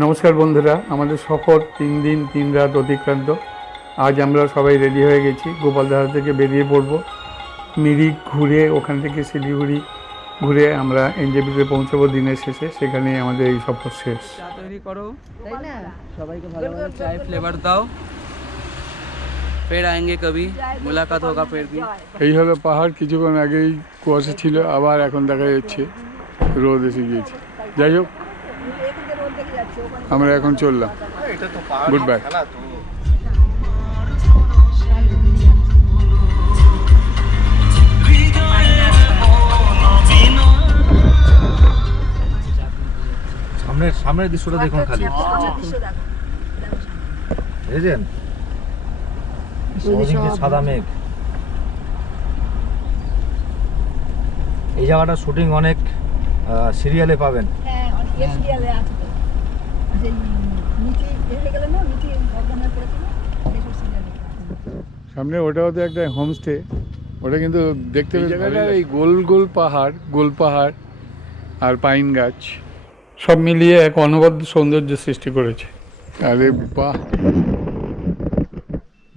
নমস্কার বন্ধুরা, আমাদের সফর 3 দিন 3 রাত অতিক্রান্ত। আজ আমরা সবাই রেডি হয়ে গেছি, গোপালধারা থেকে বেরিয়ে পড়ব। মিরিক ঘুরে ওখান থেকে শিলিগুড়ি ঘুরে আমরা এনজেপিতে পৌঁছাবো দিনের শেষে। সেখানেই আমাদের এই সফর শেষ। চা তৈরি করো, সবাইকে ভালো ভালো চায় ফ্লেভার দাও। ফের আएंगे কবি, মুলাকাত হোগা ফের ভি। এই হলো পাহাড়। কিছুক্ষণ আগেই কুয়াশা ছিল, আবার এখন দেখা যাচ্ছে রোদ এসে গিয়েছে। যাই হোক, আমরা এখন চললাম। Good bye. সামনের দৃশ্যটা দেখুন খালি, বুঝলেন? সাদা মেঘ। এই জায়গাটা শুটিং অনেক সিরিয়ালে পাবেন। সামনে ওটাও তো একটা হোমস্টে, ওটা কিন্তু দেখতে জায়গাটা এই গোল গোল পাহাড়, গোল পাহাড় আর পাইন গাছ সব মিলিয়ে এক অনবদ্য সৌন্দর্য সৃষ্টি করেছে। আরে বাহ,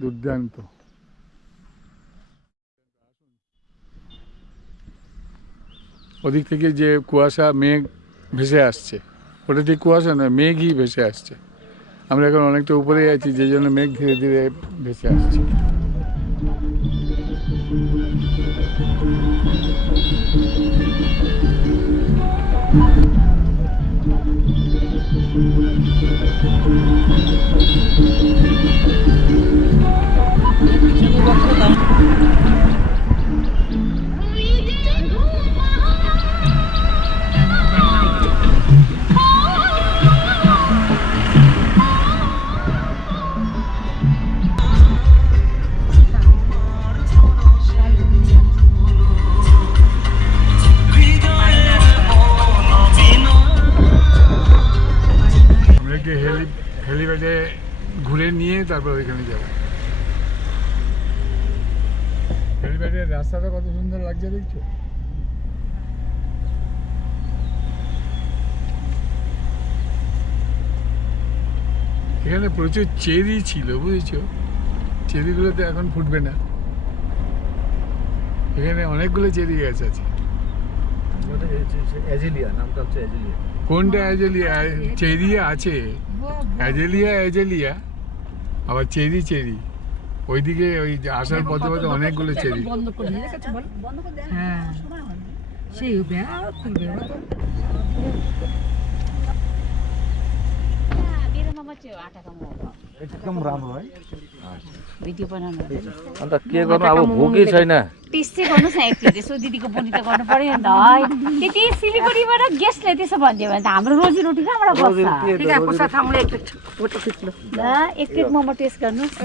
দুর্দান্ত। ওদিক থেকে যে কুয়াশা মেঘ ভেসে আসছে, ওটা ঠিক কুয়াশা নয়, মেঘই ভেসে আসছে। আমরা এখন অনেকটা উপরে আছি, যে জন্য মেঘ ধীরে ধীরে ভেসে আসছে। হেলিপ্যাডে ঘুরে নিয়ে তারপর ওইখানে যাব। হেলিপ্যাডের রাস্তাটা কত সুন্দর লাগছে, দেখছো? এখানে প্রচুর চেরি ছিল, বুঝেছো? চেরিগুলোতে এখন ফুটবে না। এখানে অনেকগুলো চেরি গাছ আছে। নামটা হচ্ছে অ্যাজেলিয়া। কোনটা অ্যাজেলিয়া? চেরি আছে, অ্যাজেলিয়া আবার চেরি চেরি। ওইদিকে ওই আসার পথে পথে অনেকগুলো চেরি। एकदम राम्रो है भिडियो बनाउनु अन्त के गर्नु अब भोकै छैन। टेस्टै गर्नुहोस् न एकचोटि, यसो दिदीको बोली त गर्नु पर्यो नि त है। त्यति सिलिगुडीबाट गेस्टले त्यसो भनिदियो भने त हाम्रो रोजीरोटी कहाँबाट बस्छ? एक प्लेट मोमो टेस्ट गर्नुहोस्।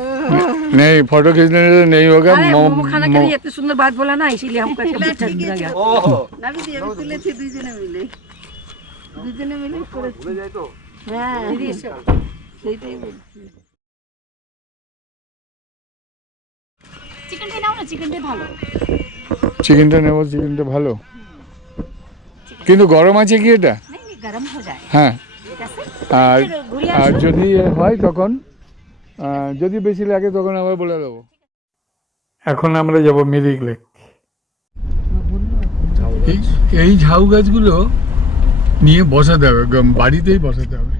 नहीं, फोटो खींचने से नहीं होगा। मोमो खाना के लिए इतनी सुंदर बात बोला ना, इसीलिए हमको एक प्लेट दिया गया। ना भी दिया, तुले थे दुईजने मिले भूले जाए तो हां दीदी সেইটাই বলছি। চিকেনটা নাও না, চিকেনটা ভালো। চিকেনটা নেব, চিকেনটা ভালো, কিন্তু গরম আছে কি এটা? গরম হয়ে যায়। হ্যাঁ, ঠিক আছে। আর যদি হয় তখন, যদি বেশি লাগে তখন আবার বলে দেবো। এখন আমরা যাব মিরিক লেক। এই ঝাউ গাছগুলো নিয়ে বসাতে হবে, বাড়িতেই বসাতে হবে।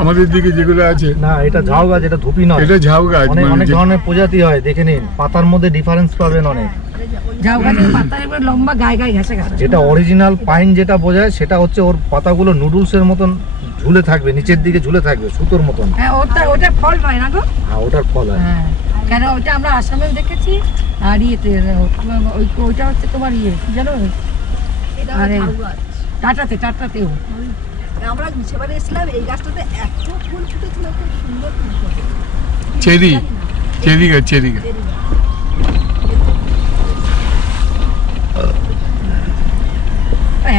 আমাদের দিকে যেগুলো আছে না, এটা ঝাউ গাছ, এটা ধুপি নয়, এটা ঝাউ গাছ। অনেক ধরনের প্রজাতি হয়, দেখে নিন। পাতার মধ্যে ডিফারেন্স পাবেন অনেক। ঝাউ গাছের পাতা এবার লম্বা গায়ে গায়ে ঘেঁষে ঘেঁষে। যেটা অরিজিনাল পাইন যেটা বোঝায়, সেটা হচ্ছে ওর পাতাগুলো নুডলসের মতন ঝুলে থাকবে, নিচের দিকে ঝুলে থাকবে সুতোর মতন। হ্যাঁ, ওটা ফল নয় না গো? হ্যাঁ, ওটার ফল হয়। হ্যাঁ, কেন ওটা আমরা আসামেও দেখেছি। আর ইয়েতে ওইটা হচ্ছে তোমার ইয়ে কি জানো, আরে টাটাতেও আমরা সেবারে এসেছিলাম। এই গাছটাতে এত ফুল ফুটেছিল, খুব সুন্দর ফুল ফুটেছিল। চেরি গাছ।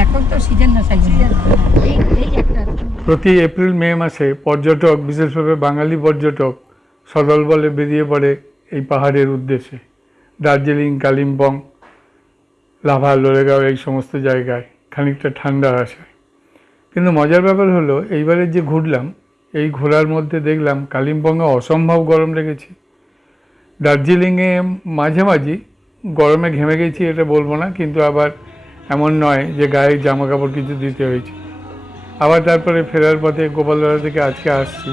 এখন তো সিজন না, এই একটা প্রতি এপ্রিল মে মাসে পর্যটক, বিশেষভাবে বাঙালি পর্যটক সদলবলে বেরিয়ে পড়ে এই পাহাড়ের উদ্দেশ্যে। দার্জিলিং, কালিম্পং, লাভা, লোরেগাঁও এই সমস্ত জায়গায় খানিকটা ঠান্ডা আসে। কিন্তু মজার ব্যাপার হলো এইবারে যে ঘুরলাম, এই ঘোরার মধ্যে দেখলাম কালিম্পংয়ে অসম্ভব গরম লেগেছে। দার্জিলিংয়ে মাঝামাঝি গরমে ঘেমে গেছি এটা বলবো না, কিন্তু আবার এমন নয় যে গায়ে জামা কাপড় কিছু দিতে হয়েছে। আবার তারপরে ফেরার পথে গোপালধারা থেকে আজকে আসছি,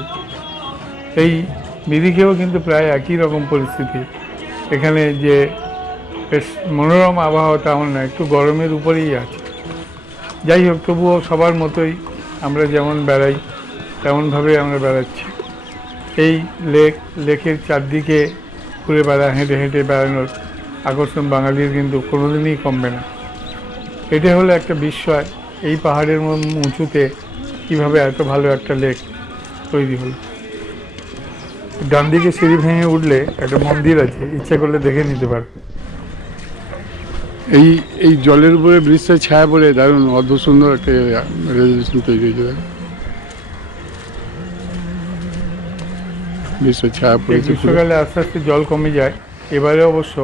এই মিরিকেও কিন্তু প্রায় একই রকম পরিস্থিতি। এখানে যে বেশ মনোরম আবহাওয়া তেমন না, একটু গরমের উপরেই আছে। যাই হোক, তবুও সবার মতোই আমরা যেমন বেড়াই তেমনভাবে আমরা বেড়াচ্ছি। এই লেকের চারদিকে ঘুরে হেঁটে হেঁটে বেড়ানোর আকর্ষণ বাঙালির কিন্তু কোনোদিনই কমবে না। এটা হলো একটা বিস্ময়, এই পাহাড়ের উঁচুতে কীভাবে এত ভালো একটা লেক তৈরি হলো। ডান দিকে সিঁড়ি ভেঙে উঠলে একটা মন্দির আছে, ইচ্ছা করলে দেখে নিতে পারবে। এই জলের উপরে ব্রিজটা ছায়া পড়ে দারুণ অদ্ভুত সুন্দর একটা রেজুলেশন তৈরি হয়েছে। ব্রিজটা ছায়া পড়েছে। গ্রীষ্মকালে আস্তে আস্তে জল কমে যায়, এবারে অবশ্য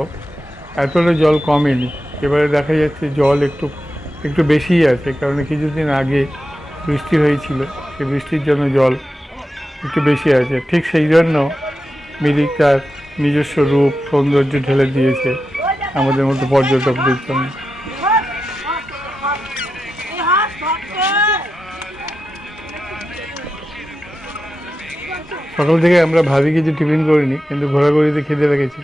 এতটা জল কমেনি। এবারে দেখা যাচ্ছে জল একটু বেশিই আছে, কারণ কিছুদিন আগে বৃষ্টি হয়েছিল, সেই বৃষ্টির জন্য জল একটু বেশি আছে। ঠিক সেই জন্য মিরিক তার নিজস্ব রূপ সৌন্দর্য ঢেলে দিয়েছে আমাদের মতো পর্যটকদের জন্য। সকাল থেকে আমরা ভারী কিছু টিফিন করিনি, কিন্তু ঘোরাঘুরিতে খিদে লেগেছি,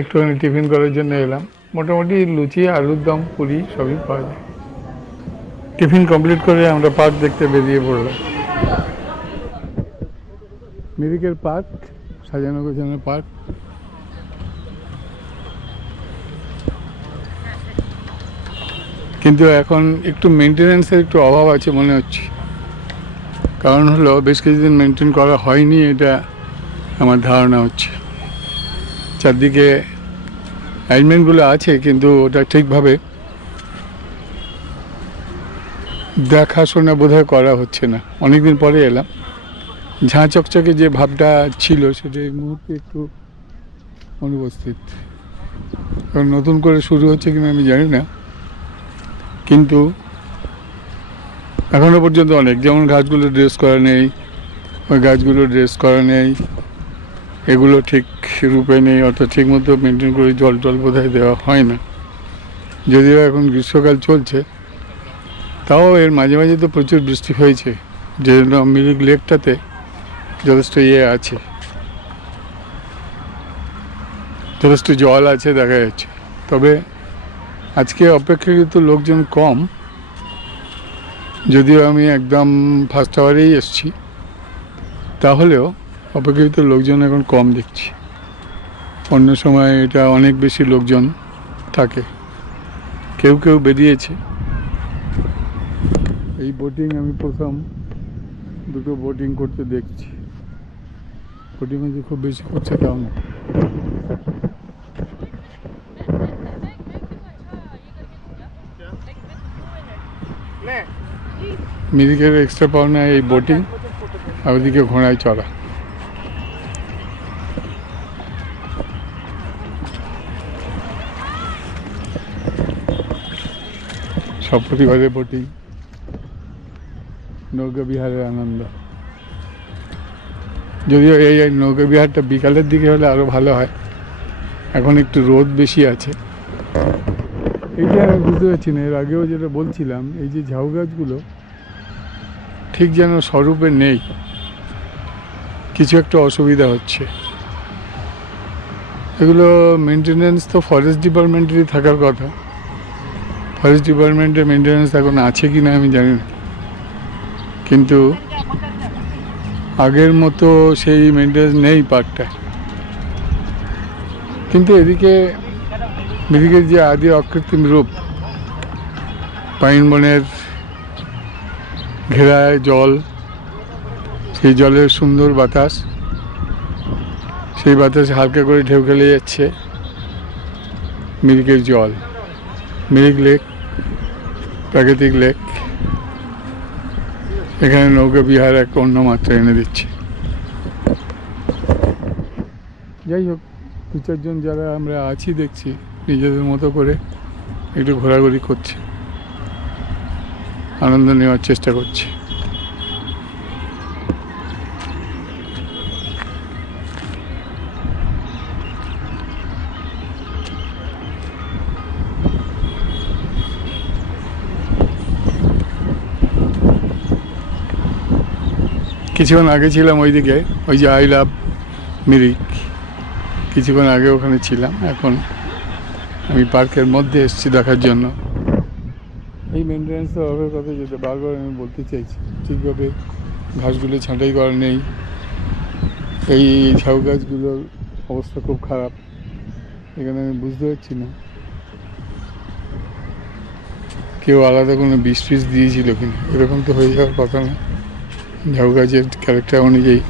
একটুখানি টিফিন করার জন্য এলাম। মোটামুটি লুচি, আলুর দম, পুরি সবই পাওয়া যায়। টিফিন কমপ্লিট করে আমরা পার্ক দেখতে বেরিয়ে পড়লাম। মিরিকের পার্ক, সাজানো গোছানো পার্ক। কিন্তু এখন একটু মেনটেন্যান্সের একটু অভাব আছে মনে হচ্ছে। কারণ হলো বেশ কিছুদিন মেনটেন করা হয়নি, এটা আমার ধারণা হচ্ছে। চারদিকে অ্যারেঞ্জমেন্টগুলো আছে, কিন্তু ওটা ঠিকভাবে দেখাশোনা বোধহয় করা হচ্ছে না। অনেকদিন পরে এলাম, ঝাঁ চকচকে যে ভাবটা ছিল সেটা এই মুহূর্তে একটু অনুপস্থিত। কারণ নতুন করে শুরু হচ্ছে কিনা আমি জানি না, কিন্তু এখনো পর্যন্ত অনেক, যেমন গাছগুলো ড্রেস করা নেই, ওই গাছগুলো ড্রেস করা নেই, এগুলো ঠিক রূপে নেই, অর্থাৎ ঠিক মতো মেনটেন করে জল বোধহয় দেওয়া হয় না। যদিও এখন গ্রীষ্মকাল চলছে, তাও এর মাঝে মাঝে তো প্রচুর বৃষ্টি হয়েছে, যে জন্য মিরিক লেকটাতে যথেষ্ট আছে, যথেষ্ট জল আছে দেখা যাচ্ছে। তবে আজকে অপেক্ষাকৃত লোকজন কম, যদিও আমি একদম ফার্স্ট আওয়ারেই এসেছি, তাহলেও অপেক্ষাকৃত লোকজন এখন কম দেখছি। অন্য সময় এটা অনেক বেশি লোকজন থাকে। কেউ কেউ বেরিয়েছে। এই বোটিং আমি প্রথম দুটো বোটিং করতে দেখছি। বোটিং যে খুব বেশি করছে তাও না। মিরিকের এক্সট্রা পাওনা এই বোটিং, আর ওদিকে ঘোড়ায় চড়া। সব পরিবারে বোটিং, নৌকা বিহারের আনন্দ। যদিও এই নৌকা বিহারটা বিকালের দিকে হলে আরও ভালো হয়, এখন একটু রোদ বেশি আছে। এইটা আমি বুঝতে পারছি না, এর আগেও যেটা বলছিলাম, এই যে ঝাউ গাছগুলো ঠিক যেন স্বরূপে নেই, কিছু একটা অসুবিধা হচ্ছে। এগুলো মেনটেন্যান্স তো ফরেস্ট ডিপার্টমেন্টেরই থাকার কথা। ফরেস্ট ডিপার্টমেন্টের মেনটেন্যান্স এখন আছে কি না আমি জানি না, কিন্তু আগের মতো সেই মেনটেন্যান্স নেই পার্কটায়। কিন্তু এদিকে মিরিকের যে আদি অকৃত্রিম রূপ, পাইন বনের ঘেরায় জল, সেই জলের সুন্দর বাতাস, সেই বাতাসে হালকা করে ঢেউ খেলে যাচ্ছে মিরিকের জল। মিরিক লেক, প্রাকৃতিক লেক, এখানে নৌকা বিহার এক অন্য মাত্রা এনে দিচ্ছে। যাই হোক, দু চারজন যারা আমরা আছি দেখছি নিজেদের মতো করে একটু ঘোরাঘুরি করছে। আনন্দ নেওয়ার চেষ্টা করছি। কিছুক্ষণ আগে ছিলাম ওইদিকে, ওই যে আই লাভ মিরিক, কিছুক্ষণ আগে ওখানে ছিলাম। এখন আমি পার্কের মধ্যে এসেছি দেখার জন্য। এই মেনটেন্যান্সের অভাবের কথা যেটা বারবার আমি বলতে চাইছি, ঠিকভাবে ঘাসগুলো ছাঁটাই করা নেই। এই ঝাউ গাছগুলোর অবস্থা খুব খারাপ। এখানে আমি বুঝতে পারছি না কেউ আলাদা কোনো বিষ ফিস দিয়েছিল কিনা, এরকম তো হয়ে যাওয়ার কথা না। ঝাউ গাছের ক্যারেক্টার অনুযায়ী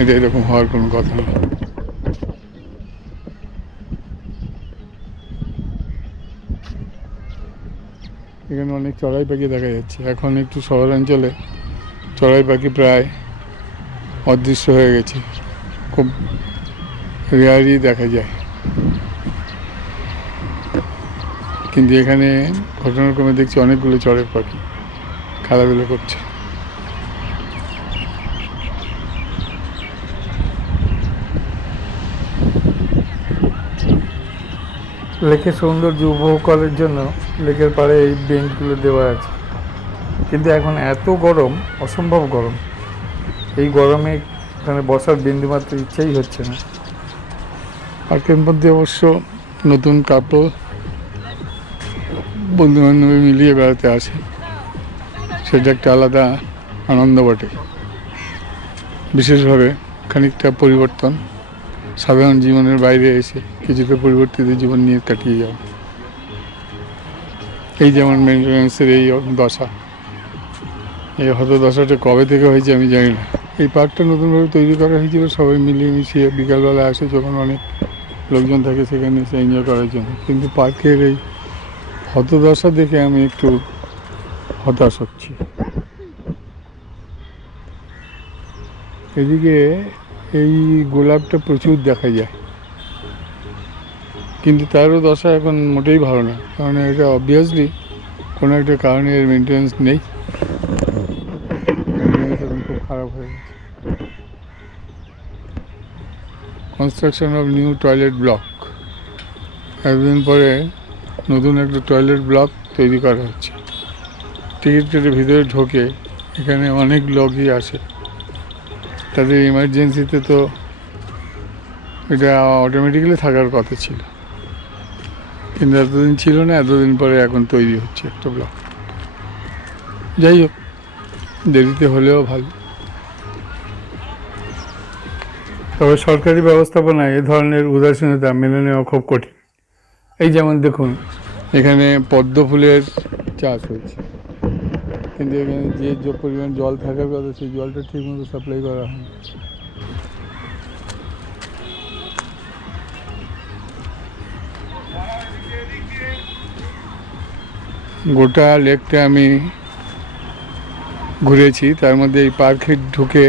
এটা এরকম হওয়ার কোনো কথা না। এখানে অনেক চড়াই পাখি দেখা যাচ্ছে। এখন একটু শহরাঞ্চলে চড়াই পাখি প্রায় অদৃশ্য হয়ে গেছে, খুব রেয়ারই দেখা যায়। কিন্তু এখানে ঘটনাক্রমে দেখছি অনেকগুলো চড়াই পাখি খেলাধুলো করছে। লেকের সৌন্দর্য উপভোগ করার জন্য লেকের পাড়ে এই বেঞ্চগুলো দেওয়া আছে, কিন্তু এখন এত গরম, অসম্ভব গরম। এই গরমে এখানে বসার বিন্দুমাত্র ইচ্ছাই হচ্ছে না। পার্কের মধ্যে অবশ্য নতুন কাপড় বন্ধুবান্ধবী মিলিয়ে বেড়াতে আসে, সেটা একটা আলাদা আনন্দ বটে। বিশেষভাবে খানিকটা পরিবর্তন, সাধারণ জীবনের বাইরে এসে কিছুটা পরিবর্তিত জীবন নিয়ে কাটিয়ে যাও। এই যেমন মেনটেন্যান্সের এই দশা, এই হতদশাটা কবে থেকে হয়েছে আমি জানি না। এই পার্কটা নতুনভাবে তৈরি করা হয়েছিল, সবাই মিলিয়ে মিশিয়ে বিকালবেলা আসে যখন অনেক লোকজন থাকে সেখানে এসে এনজয় করার জন্য। কিন্তু পার্কের এই হতদশা দেখে আমি একটু হতাশ হচ্ছি। এদিকে এই গোলাপটা প্রচুর দেখা যায়, কিন্তু তারও দশা এখন মোটেই ভালো না, কারণ এটা অবভিয়াসলি কোনো একটা কারণে এর মেনটেন্যান্স নেই, এখন খুব খারাপ হয়ে গেছে। Construction of new toilet block, এতদিন পরে নতুন একটা টয়লেট ব্লক তৈরি করা হচ্ছে। টিকিট কেটে ভিতরে ঢোকে, এখানে অনেক লোকই আসে। তাদের ইমার্জেন্সিতে তো এটা অটোমেটিক্যালি থাকার কথা ছিল, কিন্তু এতদিন ছিল না, এতদিন পরে এখন তৈরি হচ্ছে একটা ব্লক। যাই হোক, দেরিতে হলেও ভালো। তবে সরকারি ব্যবস্থাপনায় এ ধরনের উদাসীনতা মেনে নেওয়া খুব কঠিন। এই যেমন দেখুন, এখানে পদ্ম ফুলের চাষ হয়েছে, কিন্তু এখানে যে পরিমাণ জল থাকার কথা সেই জলটা ঠিকমতো সাপ্লাই করা হয়। গোটা লেকটা আমি ঘুরেছি, তার মধ্যে এই পার্কে ঢুকে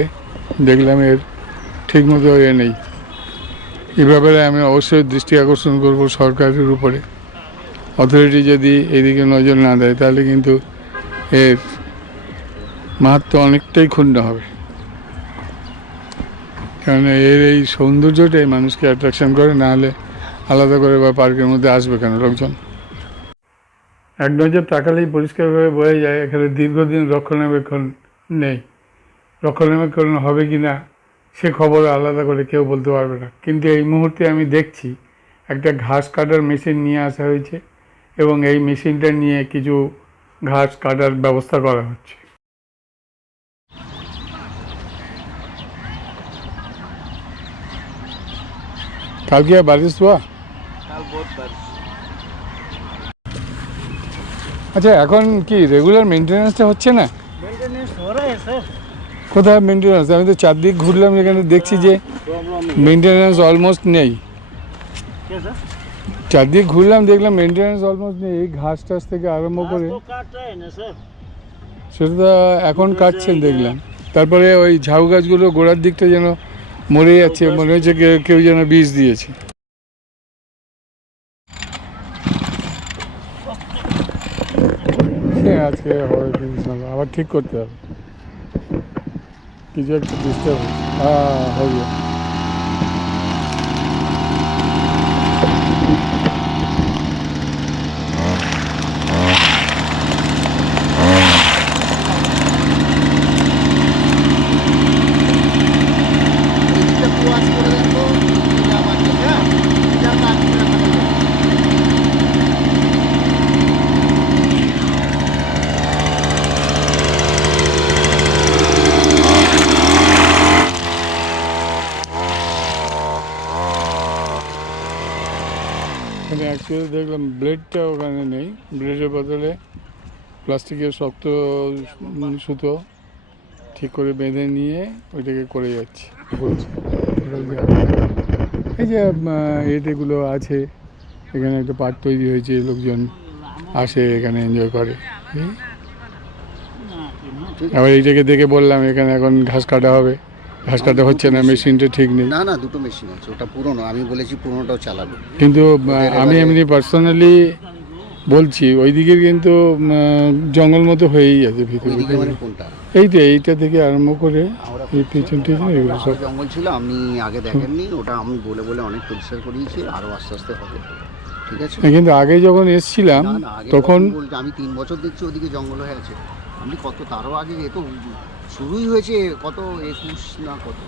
দেখলাম এর ঠিকমতো নেই। এ ব্যাপারে আমি অবশ্যই দৃষ্টি আকর্ষণ করব সরকারের উপরে। অথরিটি যদি এদিকে নজর না দেয় তাহলে কিন্তু এর মাহাত্ম্য অনেকটাই ক্ষুণ্ণ হবে, কারণ এর এই সৌন্দর্যটাই মানুষকে অ্যাট্রাকশন করে, না হলে আলাদা করে বা পার্কের মধ্যে আসবে কেন লোকজন। এক নজর তাকালেই পরিষ্কারভাবে বোঝা যায় এখানে দীর্ঘদিন রক্ষণাবেক্ষণ নেই। রক্ষণাবেক্ষণ হবে কি না সে খবর আলাদা করে কেউ বলতে পারবে না, কিন্তু এই মুহূর্তে আমি দেখছি একটা ঘাস কাটার মেশিন নিয়ে আসা হয়েছে এবং এই মেশিনটা নিয়ে কিছু ঘাস কাটার ব্যবস্থা করা হচ্ছে। কাল কি বারিশ हुआ? কাল বহুত বারিশ। আচ্ছা, এখন কি রেগুলার মেনটেন্যান্সটা হচ্ছে না? मेंटेनेंस हो रहा है सर। কোথায় মেনটেন্যান্স? আমি তো চারদিক ঘুরলাম, এখানে দেখছি যে মেনটেন্যান্স অলমোস্ট নেই। क्या सर? চারদিক ঘুরলাম, দেখলাম মেনটেন্যান্স অলমোস্ট নেই। এই ঘাস টাস থেকে আরম্ভ করে तो काट रहा है ना सर। সেটা তো এখন কাটছেন দেখলাম। তারপরে ওই ঝাউ গাছগুলো গোড়ার দিকটা যেন মরে যাচ্ছে, মনে হচ্ছে কেউ যেন বীজ দিয়েছে। আজকে হবে কি না, আবার ঠিক করতে হবে, কিছু একটা ডিস্টার্ব হবে। এখানে অ্যাকচুয়ালি দেখলাম ব্লেডটা ওখানে নেই, ব্লেডের বদলে প্লাস্টিকের শক্ত সুতো ঠিক করে বেঁধে নিয়ে ওইটাকে করে যাচ্ছে বলছে। এই যে এটেগুলো আছে, এখানে একটা পার্ক তৈরি হয়েছে, লোকজন আসে এখানে এনজয় করে। আবার এইটাকে দেখে বললাম এখানে এখন ঘাস কাটা হবে, ঘাস কাটা হচ্ছে না, মেশিনটা ঠিক নেই। না না, দুটো মেশিন আছে, ওটা পুরনো, আমি বলেছি পুরনোটাও চালাবে। কিন্তু আমি এমনি পার্সোনালি বলছি ওইদিকে কিন্তু জঙ্গল মতো হয়েই আছে ভিতরে। ওইদিকে মানে কোনটা? এইটা থেকে আরম্ভ করে এই পিছন টিছন এগুলো সব জঙ্গল ছিল, আপনি আগে দেখেননি, ওটা আমি বলে বলে অনেক পরিষ্কার করিয়েছি, আরও আস্তে আস্তে হবে, ঠিক আছে? কিন্তু আগে যখন এসছিলাম না না, আগে তখন বলতে আমি 3 বছর দেখছি ওদিকে জঙ্গল হয়ে আছে। আপনি কত তারও আগে, এ তো শুরুই হয়েছে কত 21 না কত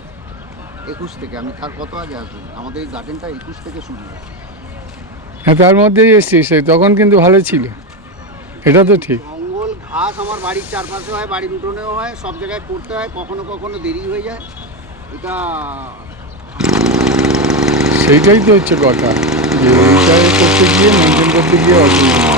21 থেকে, আমি তার কত আগে আসবো, আমাদের এই গার্ডেনটা 21 থেকে শুরু হয়। হ্যাঁ, তার মধ্যেই এসছি, তখন কিন্তু ভালো ছিল, এটা তো ঠিক। জঙ্গল ঘাস আমার বাড়ির চারপাশে হয়, বাড়ির উঠোনেও হয়, সব জায়গায় করতে হয়, কখনো কখনো দেরি হয়ে যায়, এটা সেইটাই তো হচ্ছে কথা, যে ওইটা করতে গিয়ে মেনটেন করতে গিয়ে অসুবিধা।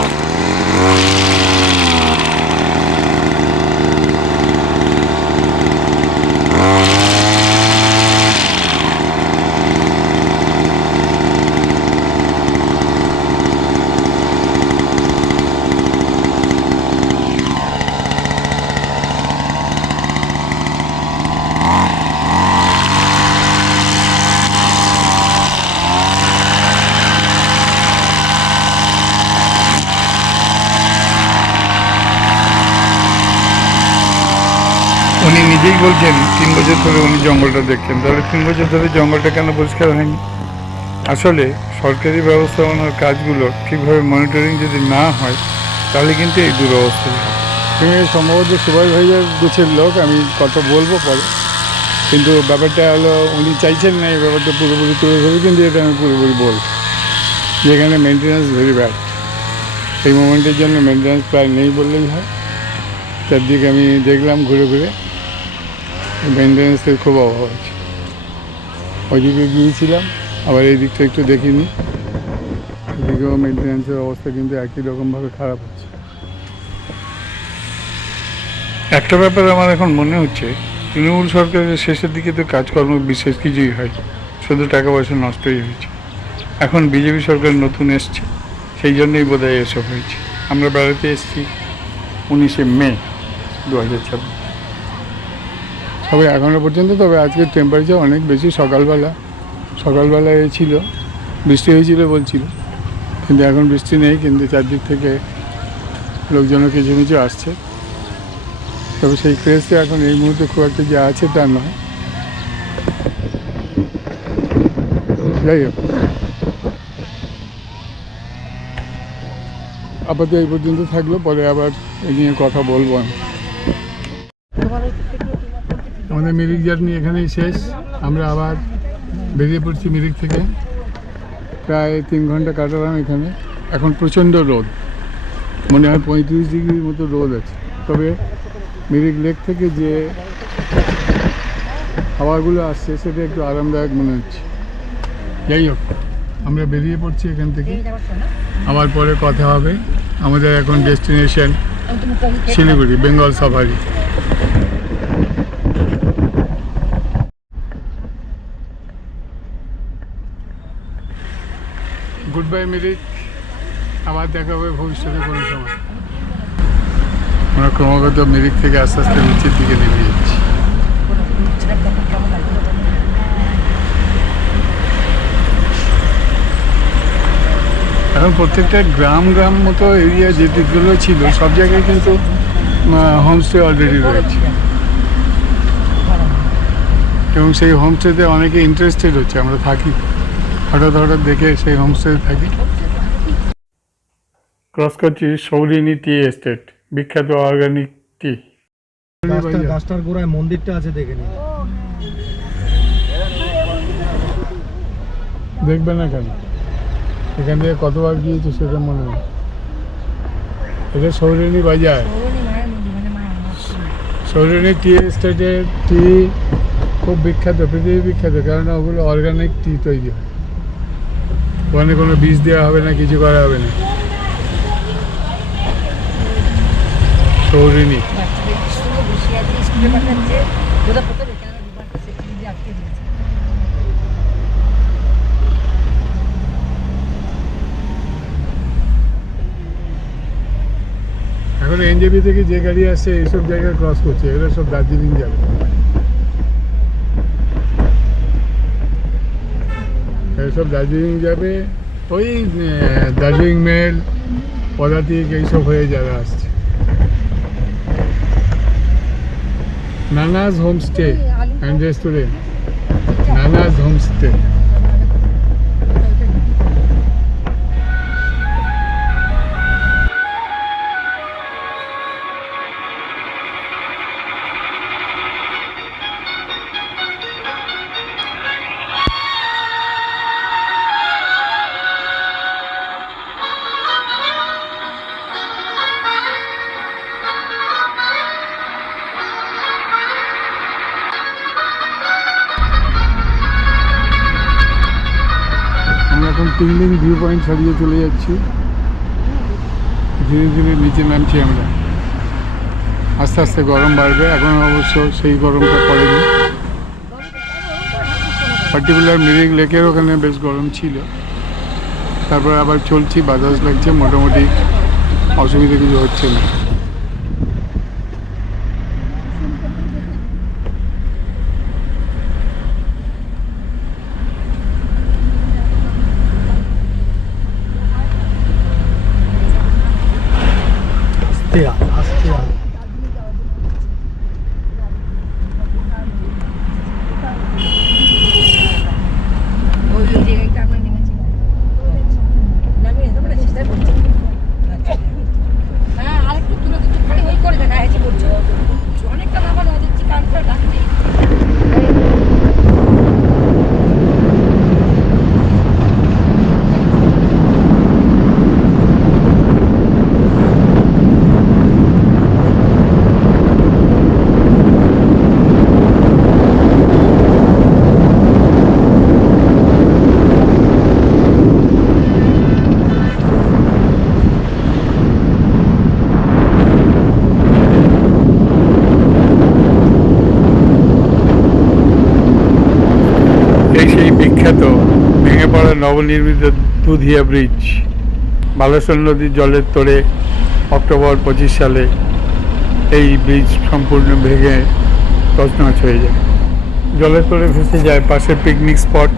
উনি নিজেই বলছেন 3 বছর ধরে উনি জঙ্গলটা দেখছেন, তাহলে 3 বছর ধরে জঙ্গলটা কেন পরিষ্কার হয়নি? আসলে সরকারি ব্যবস্থাপনার কাজগুলো ঠিকভাবে মনিটরিং যদি না হয় তাহলে কিন্তু এই দুরবস্থা। তুমি সম্ভবত সুপারভাইজার গুছের লোক, আমি কথা বলবো পরে, কিন্তু ব্যাপারটা হলো উনি চাইছেন না এই ব্যাপারটা পুরোপুরি তুলে ধরে, কিন্তু এটা আমি পুরোপুরি বলব যে এখানে মেনটেন্যান্স ভেরি ব্যাড। এই মোমেন্টের জন্য মেনটেন্যান্স প্রায় নেই বললেই হয়। চারদিকে আমি দেখলাম ঘুরে ঘুরে, মেনটেন্যান্সের খুব অভাব আছে। ওইদিকে গিয়েছিলাম, আবার এই দিকটা একটু দেখিনি, এদিকেও মেনটেন্যান্সের অবস্থা কিন্তু একই রকমভাবে খারাপ হচ্ছে। একটা ব্যাপার আমার এখন মনে হচ্ছে, তৃণমূল সরকারের শেষের দিকে তো কাজকর্ম বিশেষ কিছুই হয়, শুধু টাকা পয়সা নষ্টই হয়েছে। এখন বিজেপি সরকার নতুন এসছে, সেই জন্যই বোধহয় এসব হয়েছে। আমরা বেড়াতে এসেছি 19শে মে 2026, তবে এখনও পর্যন্ত, তবে আজকের টেম্পারেচার অনেক বেশি। সকালবেলায় ছিল, বৃষ্টি হয়েছিল বলছিল, কিন্তু এখন বৃষ্টি নেই, কিন্তু চারদিক থেকে লোকজনও কিছু কিছু আসছে। তবে সেই ক্রেজটা এখন এই মুহূর্তে খুব একটা যে আছে তা নয়। যাই হোক, আপাতত এই পর্যন্ত থাকলো, পরে আবার এই নিয়ে কথা বলবো আমি। আমাদের মিরিক জার্নি এখানেই শেষ। আমরা আবার বেরিয়ে পড়ছি মিরিক থেকে, প্রায় 3 ঘন্টা কাটালাম এখানে। এখন প্রচণ্ড রোদ, মনে হয় 35 ডিগ্রির মতো রোদ আছে। তবে মিরিক লেক থেকে যে হাওয়াগুলো আসছে সেটা একটু আরামদায়ক মনে হচ্ছে। যাই হোক, আমরা বেরিয়ে পড়ছি এখান থেকে, আবার পরে কথা হবে। আমাদের এখন destination Siliguri, Bengal safari. Good bye Mirik, আবার দেখা হবে ভবিষ্যতে কোনো সময়। আমরা ক্রমাগত মিরিক থেকে আস্তে আস্তে নিচের দিকে নেমে যাচ্ছি। এখন প্রত্যেকটা গ্রাম গ্রাম মতো এরিয়া যেগুলো ছিল সব জায়গায় কিন্তু হোমস্টে অলরেডি রয়েছে, এবং সেই হোমস্টেতে অনেকে ইন্টারেস্টেড হচ্ছে। আমরা থাকি, হঠাৎ হঠাৎ দেখে সেই হোমস্টেতে থাকি। ক্রস করছি সৌরিনী টি এস্টেট, বিখ্যাত অর্গানিক টি। গাছটার গোড়ায় মন্দিরটা আছে, দেখে নিন। দেখবে না কেন, এখান থেকে কতবার গিয়েছে সেটা মনে নেই। এটা সৌরিনী বাজার। সৌরিনী টি এস্টেটের টি খুব বিখ্যাত, পৃথিবী বিখ্যাত, কারণ ওগুলো অর্গানিক টি তৈরি হয়। ওখানে কোনো বীজ দেওয়া হবে না, কিছু করা হবে না। সৌরিনী এখন এনজেপি থেকে যে গাড়ি আসছে এইসব জায়গায় ক্রস করছে, এগুলো সব দার্জিলিং যাবে। এইসব দার্জিলিং যাবে, ওই দার্জিলিং মেল, পদাতিক এইসব হয়ে যাবে আসছে। নানাজ হোমস্টে অ্যান্ড রেস্টুরেন্ট, নানাজ হোমস্টে। আমরা এখন পিংলিং ভিউ পয়েন্ট ছাড়িয়ে চলে যাচ্ছি, ধীরে ধীরে নিচে নামছি আমরা। আস্তে আস্তে গরম বাড়বে, এখন অবশ্য সেই গরমটা পড়েনি। পার্টিকুলার মিরিক লেকের ওখানে বেশ গরম ছিল, তারপর আবার চলছি, বাতাস লাগছে, মোটামুটি অসুবিধা কিছু হচ্ছে না। বিখ্যাত ভেঙে পড়া নবনির্মিত দুধিয়া ব্রিজ, বালেশ্বর নদীর জলের তোড়ে অক্টোবর 25 সালে এই ব্রিজ সম্পূর্ণ ভেঙে তছনছ হয়ে যায়। জলের তোড়ে ভেসে যায় পাশের পিকনিক স্পট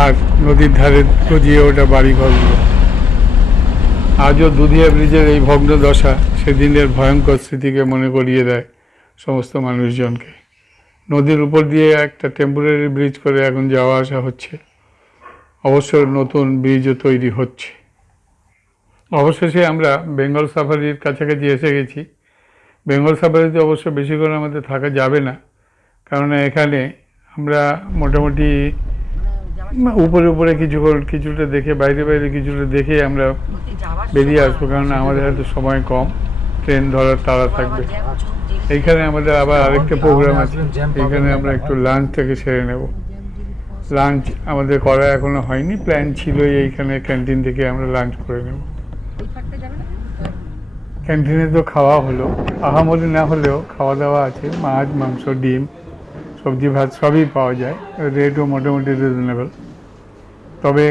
আর নদীর ধারে গজিয়ে ওঠা বাড়িঘরগুলো। আজও দুধিয়া ব্রিজের এই ভগ্ন দশা সেদিনের ভয়ঙ্কর স্মৃতিকে মনে করিয়ে দেয় সমস্ত মানুষজনকে। নদীর উপর দিয়ে একটা টেম্পোরারি ব্রিজ করে এখন যাওয়া আসা হচ্ছে, অবশ্য নতুন ব্রিজও তৈরি হচ্ছে। অবশেষে আমরা বেঙ্গল সাফারির কাছাকাছি এসে গেছি। বেঙ্গল সাফারিতে অবশ্য বেশিক্ষণ আমাদের থাকা যাবে না, কারণ এখানে আমরা মোটামুটি উপরে উপরে কিছুটা দেখে, বাইরে বাইরে কিছুটা দেখে আমরা বেরিয়ে আসবো, কারণ আমাদের হয়তো সময় কম, ট্রেন ধরার তাড়া থাকবে। এইখানে আমাদের আবার আরেকটা প্রোগ্রাম আছে, এইখানে আমরা একটু লাঞ্চটাকে সেরে নেব। লাঞ্চ আমাদের করা এখনো হয়নি, প্ল্যান ছিল এইখানে ক্যান্টিন থেকে আমরা লাঞ্চ করে নেব। ক্যান্টিনে তো খাওয়া হলো, আহামরি না হলেও খাওয়া দাওয়া আছে, মাছ, মাংস, ডিম, সবজি, ভাত সবই পাওয়া যায়, রেটও মোটামুটি রিজনেবল। তবে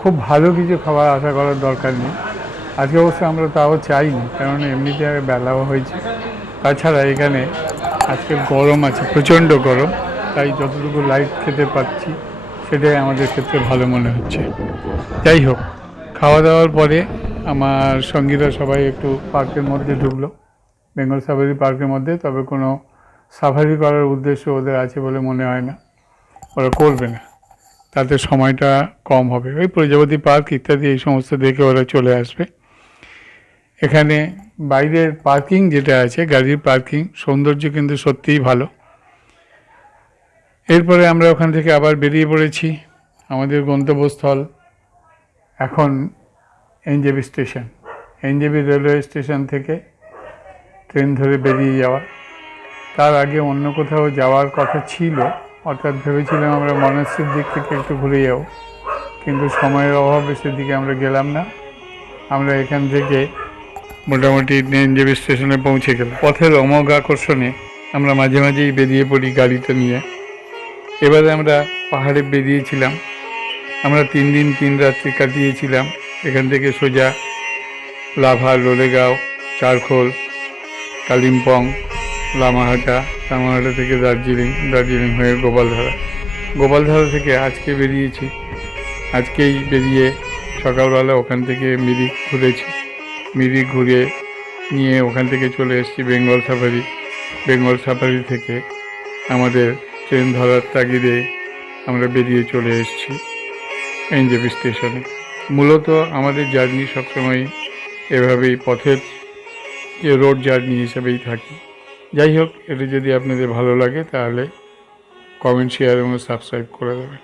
খুব ভালো কিছু খাবার আশা করার দরকার নেই। আজকে অবশ্য আমরা তাও চাইনি, কারণ এমনিতে বেলাও হয়েছে। তাছাড়া এখানে আজকে গরম আছে, প্রচণ্ড গরম, তাই যতটুকু লাইট খেতে পাচ্ছি সেটাই আমাদের ক্ষেত্রে ভালো মনে হচ্ছে। যাই হোক, খাওয়া দাওয়ার পরে আমার সঙ্গীরা সবাই একটু পার্কের মধ্যে ঢুকলো, বেঙ্গল সাফারি পার্কের মধ্যে। তবে কোনো সাফারি করার উদ্দেশ্য ওদের আছে বলে মনে হয় না, ওরা করবে না, তাতে সময়টা কম হবে। ওই প্রজাপতি পার্ক ইত্যাদি এই সমস্ত দেখে ওরা চলে আসবে। এখানে বাইরের পার্কিং যেটা আছে, গাড়ির পার্কিং সৌন্দর্য কিন্তু সত্যিই ভালো। এরপরে আমরা ওখান থেকে আবার বেরিয়ে পড়েছি। আমাদের গন্তব্যস্থল এখন NJP station. NJP railway station থেকে ট্রেন ধরে বেরিয়ে যাওয়া। তার আগে অন্য কোথাও যাওয়ার কথা ছিল, অর্থাৎ ভেবেছিলাম আমরা মনেশ্রীর দিক থেকে একটু ঘুরে যাব, কিন্তু সময়ের অভাবে সেদিকে আমরা গেলাম না। আমরা এখান থেকে মোটামুটি এনজেপি স্টেশনে পৌঁছে গেলাম। পথের অমোঘ আকর্ষণে আমরা মাঝে মাঝেই বেরিয়ে পড়ি গাড়িটা নিয়ে। এবারে আমরা পাহাড়ে বেরিয়েছিলাম। আমরা 3 দিন 3 রাত্রি কাটিয়েছিলাম। এখান থেকে সোজা লাভা, লোলেগাঁও, চারখোল, কালিম্পং, লামাহাটা, লামাহাটা থেকে দার্জিলিং, দার্জিলিং হয়ে গোপালধারা। গোপালধারা থেকে আজকে বেরিয়েছি। আজকেই বেরিয়ে সকালবেলা ওখান থেকে মিরিক ঘুরেছি। মিরিক ঘুরে নিয়ে ওখান থেকে চলে এসেছি বেঙ্গল সাফারি। বেঙ্গল সাফারি থেকে আমাদের ট্রেন ধরার তাগিদে আমরা বেরিয়ে চলে এসেছি এনজেপি স্টেশনে। মূলত আমাদের জার্নি সবসময় এভাবেই পথের যে রোড জার্নি হিসেবেই থাকি। যাই হোক, এটা যদি আপনাদের ভালো লাগে তাহলে কমেন্ট, শেয়ার এবং সাবস্ক্রাইব করে দেবেন।